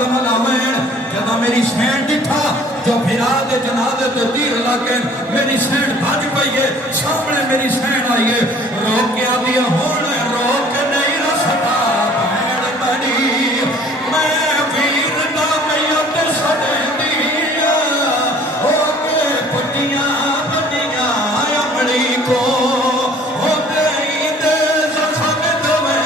कदम लावेन जब मेरी सैन दिखा जो फिरा दे जनाजे ते तीर लागे मेरी सैन भज पई है सामने मेरी सैन आई है रोक के आदि होण रोक नहीं रसता भैन बनी मैं वीर दा मैयत सड़दी हो के पट्टियां बनियां अमड़ी को हो गई दे ससन दवे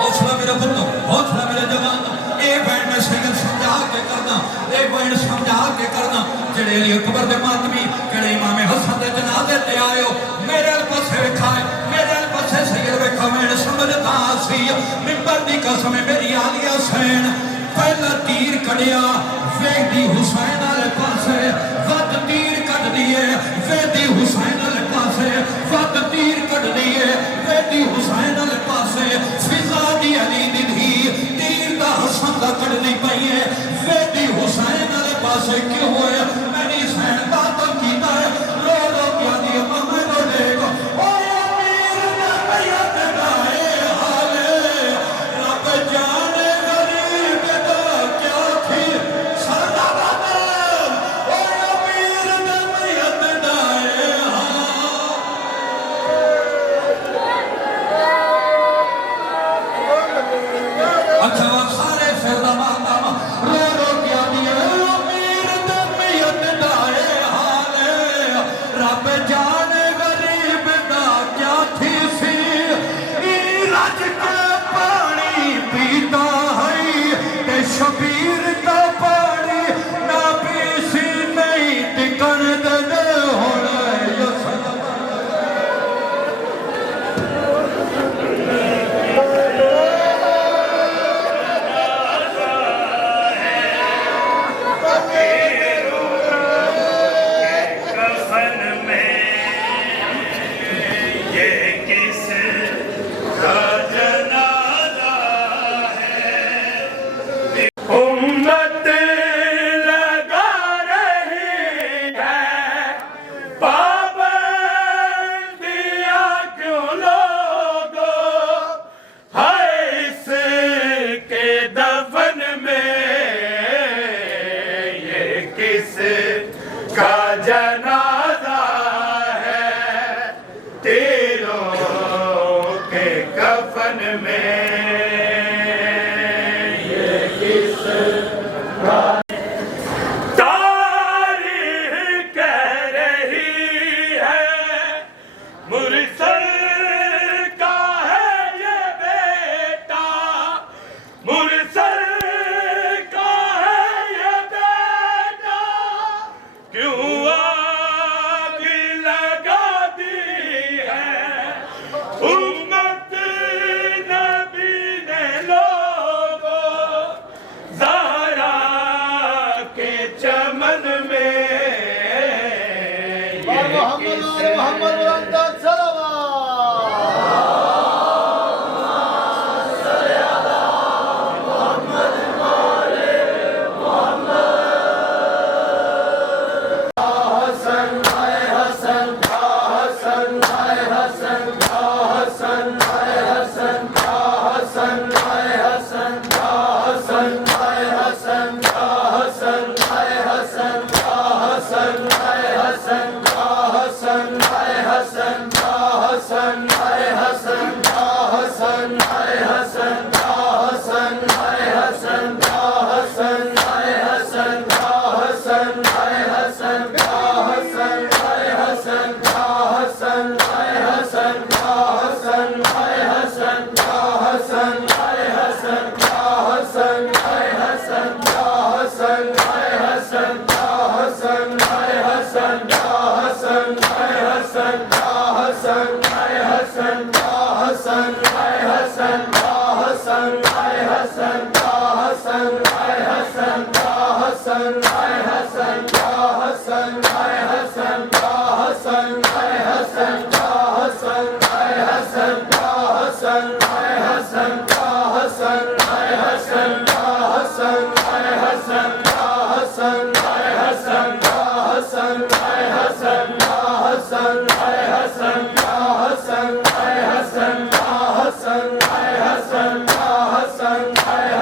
हौसला मेरा पुत्र हौसला मेरे जवान ए बैठ में सैयद समझा के करना ए बैठ समझा के करना जेड़े अली अकबर दे मातमी जेड़े इमाम हसन दे जनाजे ते आयो मेरे पासे वेखाए मेरे पासे सैयद वेखा मैं समझदा सी मिंबर दी कसम मेरी आलिया सैन पहला तीर कढ़िया वेदी हुसैन वाले पासे वद तीर कढ़ दिए वेदी हुसैन वाले पासे वद तीर कढ़ दिए वेदी हुसैन वाले पासे फिजा दी अली दी धी तीर दा हसन दा कढ़नी पई है वेदी हुसैन वाले पासे क्यों होया मेरी सैन बात कीता है रो रो क्या दी मम्मी रो लेगा ओ अमीर ने मैयत दाए हाले रब जाने गरीब दा क्या थी सरदा बदल ओ अमीर ने मैयत दाए अच्छा सारे फिरदा मातम रो रो क्या दिए अमीर दे मैयत दाए हाले रब जाने गरीब दा क्या थी सी ई रज के पानी पीता है ते शबीर दा पानी ना पीसी नहीं टिकन दे होण Hassan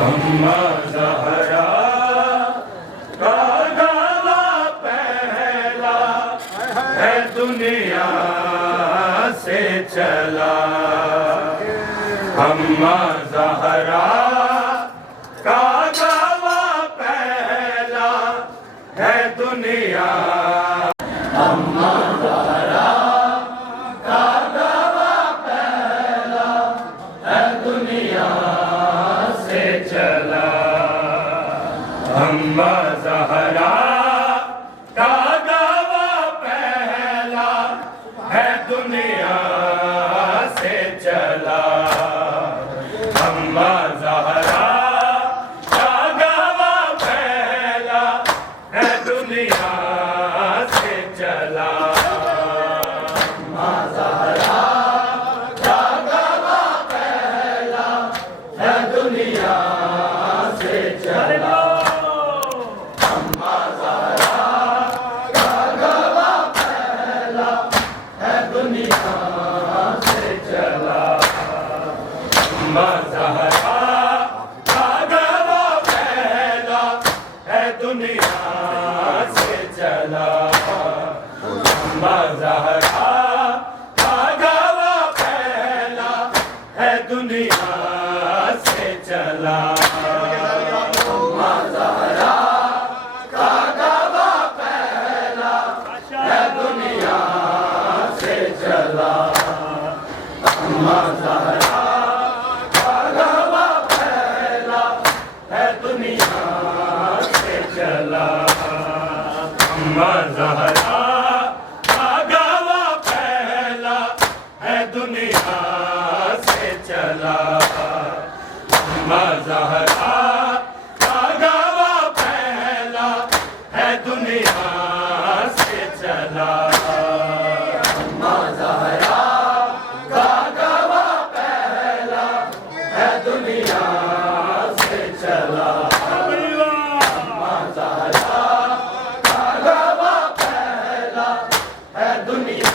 अम्मा ज़हरा का गावा पहला है दुनिया से चला। अम्मा ज़हरा का गावा पहला है दुनिया। अम्मा ज़हरा का गावा पहला है दुनिया से चला। अम्मा ज़हरा का गावा पहला है दुनिया से चला। अम्मा ज़हरा का गावा पहला है दुनिया से चला। अम्मा ज़हरा का गावा पहला है दुनिया से चला। अम्मा ज़हरा का गावा पहला है दुनिया से चला। अम्मा ज़हरा का गावा पहला है दुनिया से चला। अम्मा ज़हरा का गावा पहला है दुनिया से चला। अम्मा ज़हरा का गावा पहला है दुनिया से चला। अम्मा ज़हरा का गावा पहला है दुनिया से चला। अम्मा ज़हरा का गावा पहला है दुनिया से चला। अम्मा ज़हरा का गावा पहला है दुनिया से चला। अम्मा ज़हरा का गावा पहला है दुनिया से चला। अम्मा ज़हरा का गावा पहला है दुनिया से चला। अम्मा ज़हरा का गावा पहला है दुनिया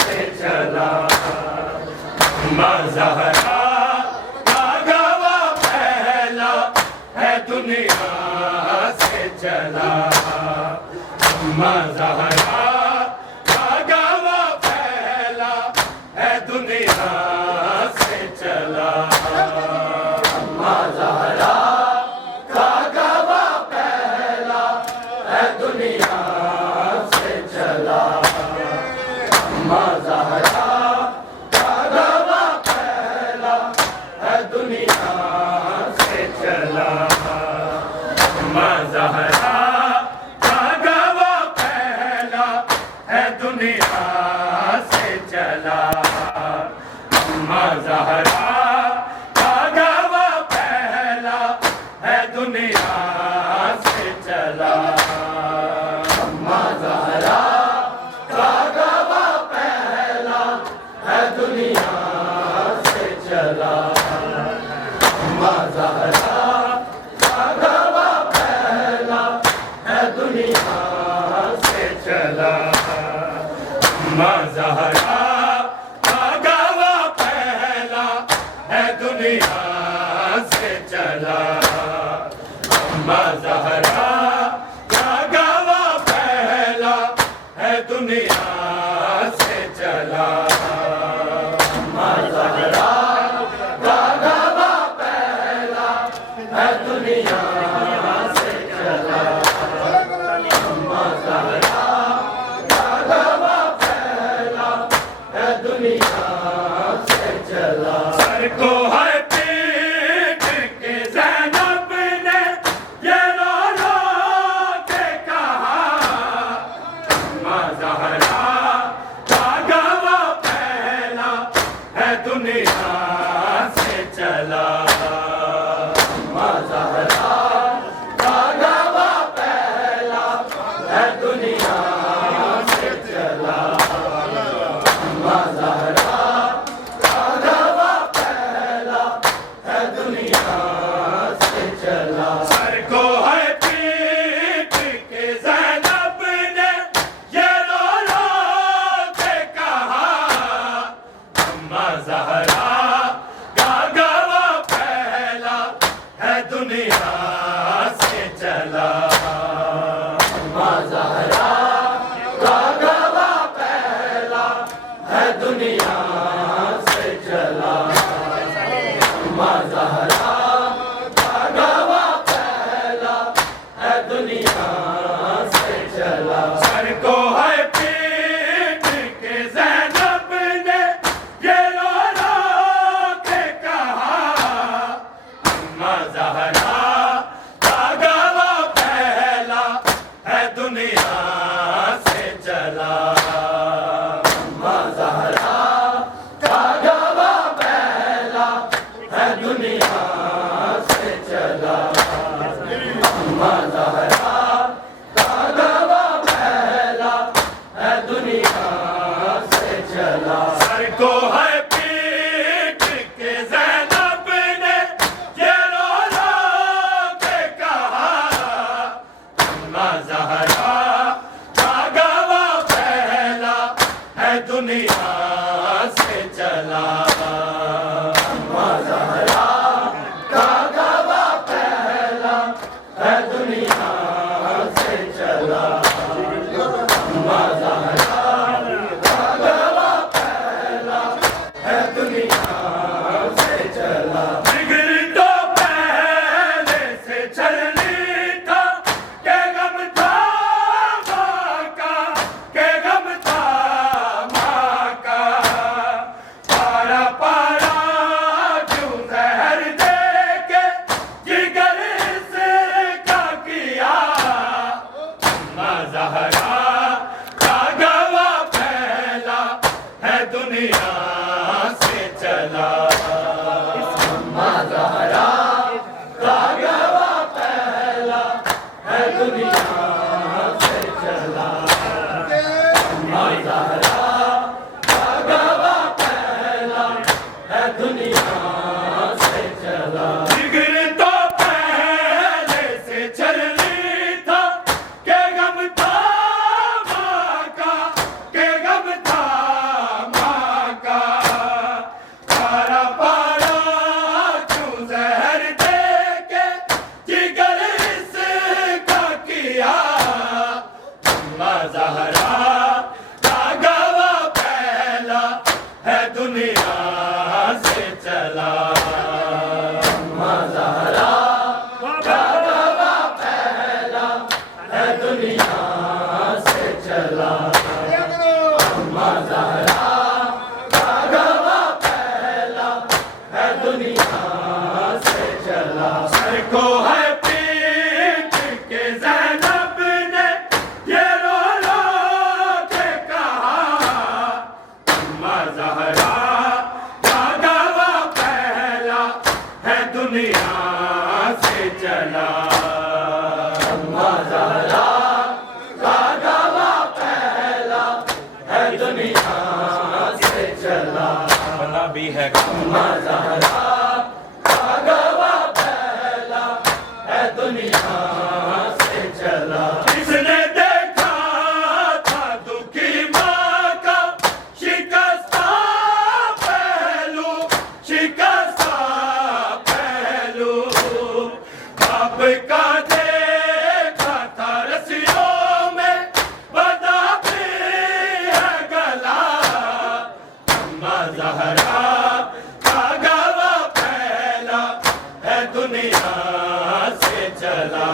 से चला। अम्मा ज़हरा का गावा पहला है दुनिया से चला। अम्मा ज़हरा का गावा पहला है दुनिया से चला। अम्मा ज़हरा का गावा पहला है दुनिया से चला। अम्मा ज़हरा का गावा पहला है दुनिया से चला। अम्मा ज़हरा का गावा पहला है दुनिया से चला। अम्मा ज़हरा का गावा पहला है दुनिया से चला। अम्मा ज़हरा का गावा पहला है दुनिया से चला। अम्मा ज़हरा का गावा पहला है दुनिया से चला। अम्मा ज़हरा का गावा पहला है दुनिया से चला। अम्मा ज़हरा का गावा पहला है दुनिया से चला। अम्मा ज़हरा का गावा पहला है दुनिया से चला। सर को है पीट के ज़ैनब ने ये रो रो से चला। सर को है पीट के ज़ैनब ने ये रो रो के कहा, अम्मा ज़हरा का गवा पहला है दुनिया से चला। अम्मा ज़हरा का गवा पहला है दुनिया से चला। अम्मा ज़हरा का गवा पहला है दुनिया से चला। सर को है पीट के ज़ैनब ने ये रो रो के कहा, अम्मा ज़हरा का गवा पहला है दुनिया से चला। अम्मा ज़हरा का गवा पहला है दुनिया से चला। अम्मा ज़हरा का गवा पहला है दुनिया से चला। सर को है पीट के ज़ैनब ने ये रो रो के कहा, अम्मा ज़हरा का गवा पहला है दुनिया से चला। अम्मा ज़हरा का गवा पहला है दुनिया से चला। अम्मा ज़हरा का गवा पहला है दुनिया से चला। जिगर तो पहले से चलनी था के गम था माँ का, के गम था माँ का। पारा पारा क्यों जहर दे के जिगर इसका किया, अम्मा ज़हरा का गवा पहला है दुनिया से चला। अम्मा ज़हरा का गवा पहला है दुनिया से चला। अम्मा ज़हरा का गवा पहला है दुनिया से चला। जिगर तो पहले से चलनी था के गम था माँ का, के गम था माँ का। पारा पारा क्यों जहर दे के जिगर इसका किया, अम्मा ज़हरा का गवा पहला है दुनिया से चला। अम्मा ज़हरा का गवा पहला है दुनिया से चला। अम्मा ज़हरा का गवा पहला है दुनिया से चला। सर को है पीट के ज़ैनब ने ये रो रो के कहा, अम्मा ज़हरा का गवा पहला है दुनिया से चला। अम्मा ज़हरा का गवा पहला है दुनिया से चला। बना भी है अम्मा ज़हरा का गवा पहला है दुनिया से चला। इसने देखा था दुखी माँ का शिकस्ता पहलू, शिकस्ता पहलू। बाप का देखा था रस्सियों में बंधा भी है गला, अम्मा ज़हरा का गवा पहला है दुनिया से चला।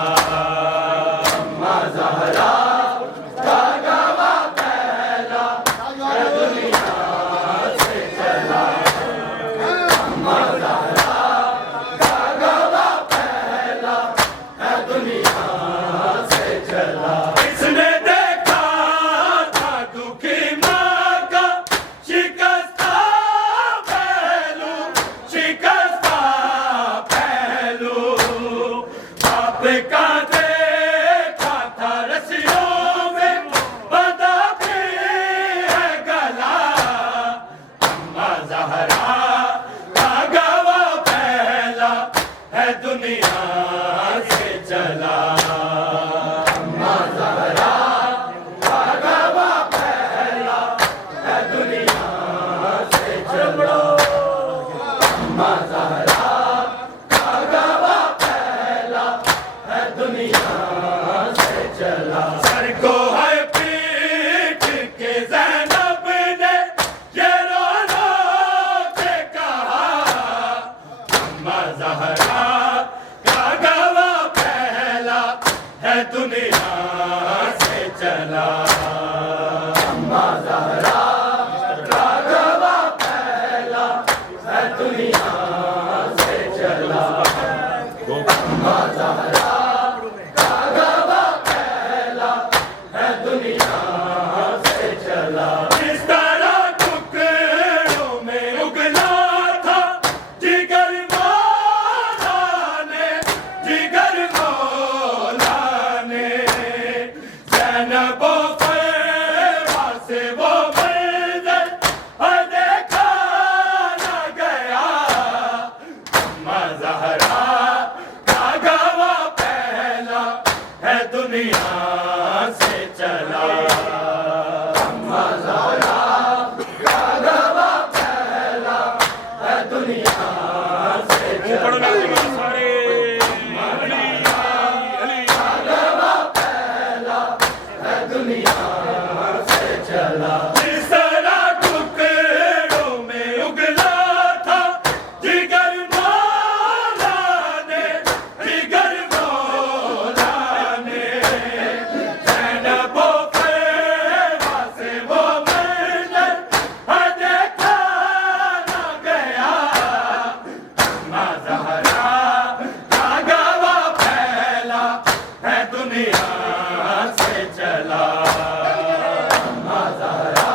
अम्मा ज़हरा का गवा पहला है दुनिया से चला। अम्मा ज़हरा का गवा पहला है दुनिया से चला। इसने देखा था दुखी माँ का शिकस्ता पहलू, शिकस्ता पहलू। बाप का देखा था रस्सियों में बंधा भी है गला, अम्मा ज़हरा का गवा पहला है दुनिया से चला। अम्मा ज़हरा का गवा पहला है दुनिया से चला। अम्मा ज़हरा का गवा पहला है दुनिया से चला। सर को है पीट के ज़ैनब ने ये रो रो के कहा, अम्मा ज़हरा का गवा पहला है दुनिया से चला। अम्मा ज़हरा का गवा पहला है दुनिया से चला। अम्मा ज़हरा का गवा पहला है दुनिया से चला। इस तरह टुकड़ों में उगला था जिगर मौला ने, जिगर मौला ने। ज़ैनब ख़ैमा से वो मंज़र देखा न गया। अम्मा ज़हरा का गवा पहला है दुनिया से चला। अम्मा ज़हरा का गवा पहला है दुनिया से चला। गवा पहला है दुनिया से चला। इस तरह टुकड़ों में उगला था जिगर मौला ने, जिगर मौला ने। ज़ैनब ख़ैमा से वो मंज़र देखा न गया। अम्मा ज़हरा का गवा पहला है दुनिया से चला। अम्मा ज़हरा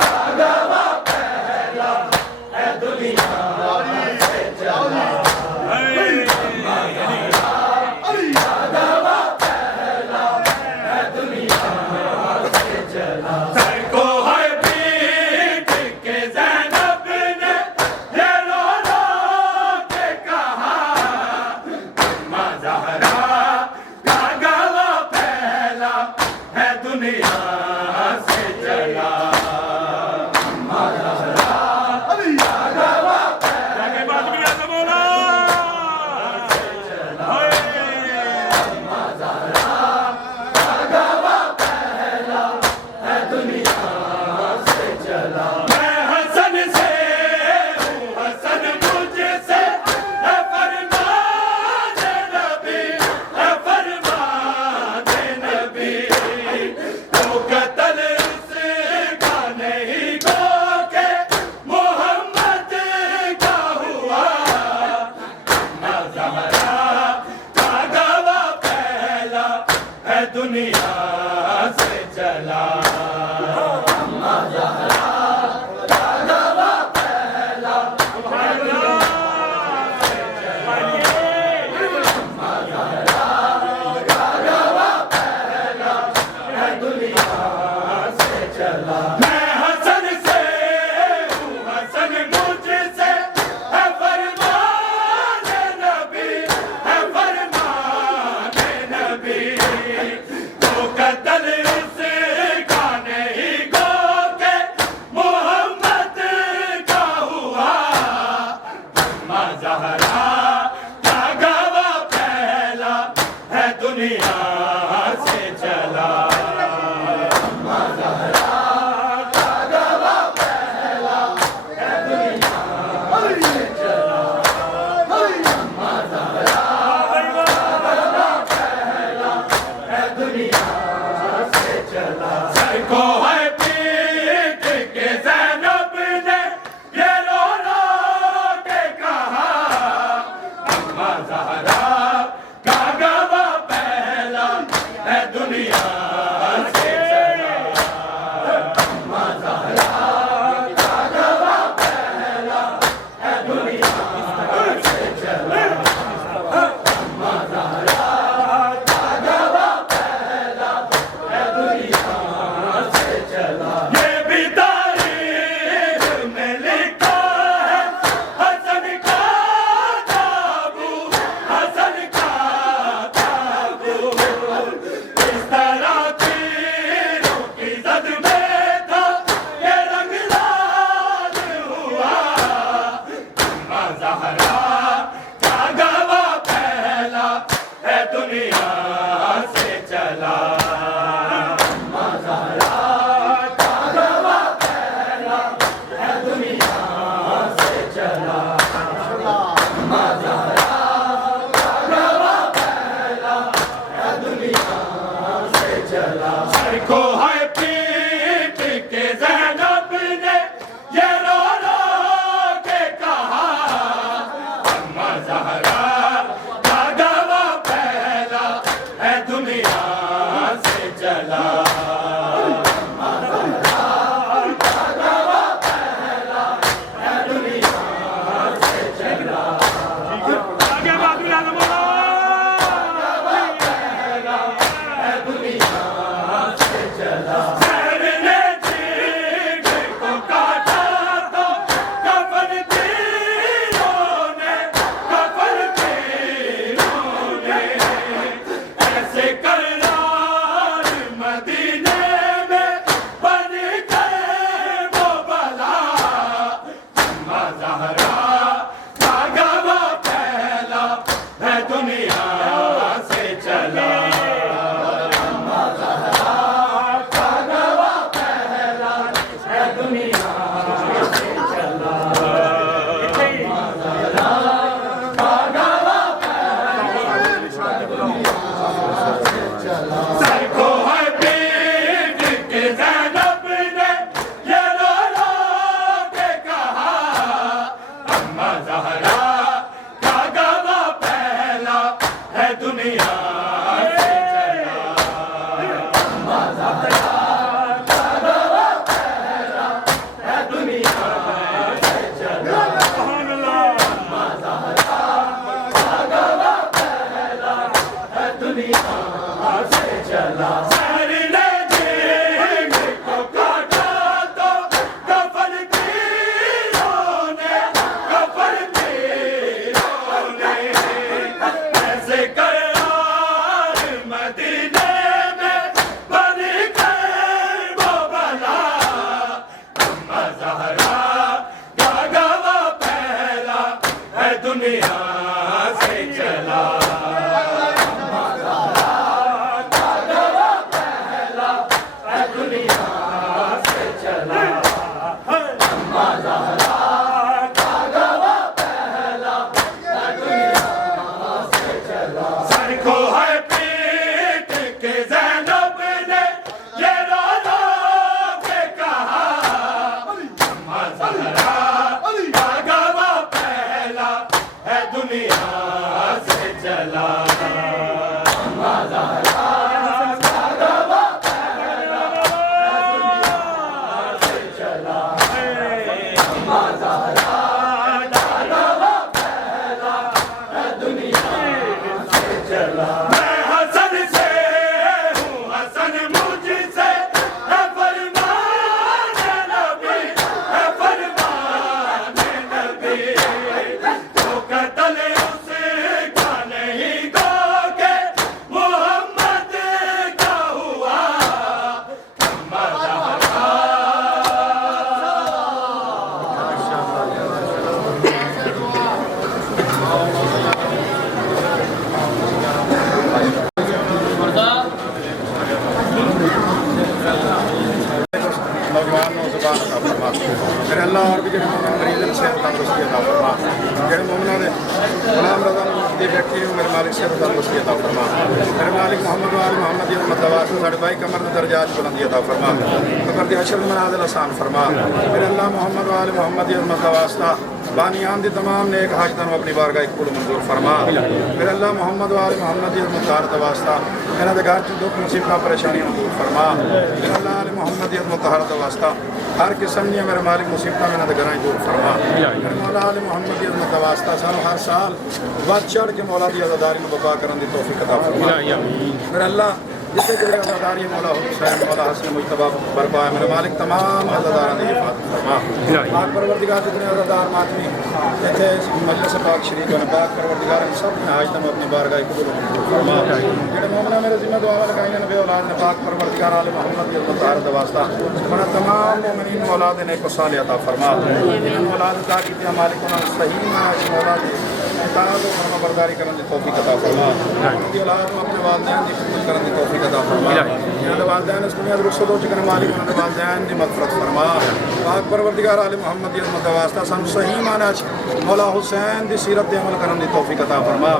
का गवा पहला है दुनिया से चला। अम्मा ज़हरा का गवा पहला है दुनिया से चला। सर को है पीट के ज़ैनब ने ये रो रो के कहा, अम्मा ज़हरा का गवा पहला है दुनिया से चला। अम्मा ज़हरा का गवा पहला से चला। अम्मा ज़हरा का गवा पहला है दुनिया से चला। मैं हसन से हूँ, हसन मुझसे है फरमान नबी, है फरमान नबी। तो कत्ल उसका नहीं गो के मोहम्मद का हुआ। अम्मा ज़हरा का गवा पहला है दुनिया से चला। अम्मा ज़हरा का गवा पहला है दुनिया से चला। अम्मा ज़हरा का गवा पहला है दुनिया से चला। मैं हसन से हूँ, हसन मुझसे है फरमान नबी, है फरमान नबी। तो कत्ल उसका नहीं गो के मोहम्मद का हुआ। अम्मा ज़हरा का गवा पहला है दुनिया से चला। अम्मा ज़हरा का गवा पहला है दुनिया से चला। अम्मा ज़हरा का गवा पहला है दुनिया से चला। सर को है पीट के ज़ैनब ने ये रो रो के कहा, अम्मा ज़हरा का गवा पहला दुनिया से चला है दुनिया से चला सुभान अल्लाह है दुनिया से चला सारी ने जींग को काटा तो कफन तीरों ने ऐसे करार मदीने में बनी कर वो बला अम्मा ज़हरा का गवा पहला है दुनिया से चला अम्मा ज़हरा का गवा पहला है दुनिया से चला अम्मा ज़हरा का गवा पहला है दुनिया से चला सर को है पीट के ज़ैनब ने ये रो रो के कहा अम्मा ज़हरा का गवा पहला है दुनिया से चला अम्मा ज़हरा का गवा पहला है दुनिया से चला अम्मा ज़हरा का गवा पहला है दुनिया से चला मैं हसन से हूँ हसन मुझसे है फरमान नबी है फरमान नबी तो कत्ल उसका नहीं गो के मोहम्मद का हुआ अम्मा ज़हरा नौजवान नौजवान अता फरमा मेरे अल्लाह और भी जो मरीज ने सेहत तंदुरुस्ती अता फरमा जेड़े मोमिना दे गुलाम रज़ा दी बैठी हो मेरे मालिक सेहत तंदुरुस्ती अता फरमा मेरे मालिक मोहम्मद वाले मोहम्मद दी उम्मत वास्ते साडे भाई कमर दे दर्जात बुलंदी अता फरमा कबर दी हशर मनाज़िल आसान फरमा मेरे अल्लाह मोहम्मद वाले मोहम्मद दी उम्मत वास्ते बानियान दी तमाम नेक हाजतों को अपनी बारगाह कबूल मंजूर फरमा मेरे अल्लाह मोहम्मद वाले मोहम्मद दी मुतारत वास्ता इन्हां दे घर च दुख मुसीबत परेशानियां दूर फरमा मेरे अल्लाह वाले मोहम्मद दी मुतारत वास्ता हर किस्म दी मेरे मालिक मुसीबत इन्हां दे घरां दूर फरमा मेरे मौला वाले मोहम्मद दी मुतारत वास्ता सानू हर साल वध चढ़ के मौला दी अज़ादारी में वफा करने दी तौफीक अता फरमा मेरे अल्लाह जितने भी अज़ादारी मौला हुसैन मौला हसन मुजतबा बरपा है मेरे मालिक तमाम अज़ादारां दी हिफाजत फरमा पाक परवरदिगार जितने अज़ादार मातमी इत्थे मजलिस पाक शरीफ ने पाक परवरदिगार इन सब ने हाजत में अपनी बारगाह कबूल फरमा जेड़े मोमिना मेरे जिम्मे दुआ लगाई ने बे औलाद ने पाक परवरदिगार आले मोहम्मद दी मुतारत वास्ता मना तमाम मोमिनीन औलाद ने को सालिह अता फरमा इन औलाद दा की मालिक उन्हां सही माना औलाद इताअत और फरमाबरदारी करने की तौफीक अता फरमा उनकी औलाद को अपने वालिदैन की खिदमत करने की तौफीक अता फरमा इन्हां वालिदैन इस दुनिया दे रुखसत हो चुके मालिक उन्हां वालिदैन की मग़फ़िरत फरमा पाक परवरदिगार आले मोहम्मद दी उम्मत वास्ता सानू सही माना मौला हुसैन दी सीरत ते अमल करने की तौफीक अता फरमा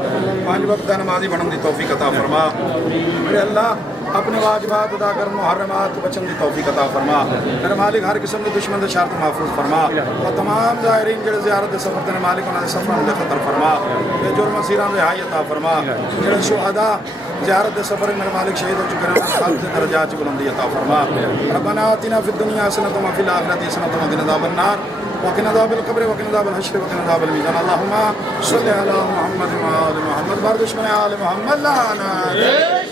पांच वक्त दा नमाज़ी बनने की तौफीक अता फरमा मेरे अल्लाह अपने वाजिबात अदा कर मुहर्रमात बचन की तौफीक अता फरमा मेरे मालिक हर किस्म के दुश्मन के शर तो महफूज फरमा और तमाम ज़ायरीन जो ज़ियारत सफ़र के मालिक उन्होंने सफ़र में खतर फरमा बेजुर्म सीरा रिहाई अता फरमा जो शुहदा ज़ियारत सफ़र मेरे मालिक शहीद हो चुके हैं सब दर्जात बुलंदी अता फरमा रब्बना आतिना फिद दुनिया हसनतम व फिल आखिरति हसनतम व क़िना अज़ाबन नार वक़िना अज़ाबल क़ब्र वक़िना अज़ाबल हश्र वक़िना अज़ाबल मीज़ान अल्लाहुम्मा सल्लि अला मुहम्मद व आलि मुहम्मद बर दुश्मन आले मोहम्मद लाना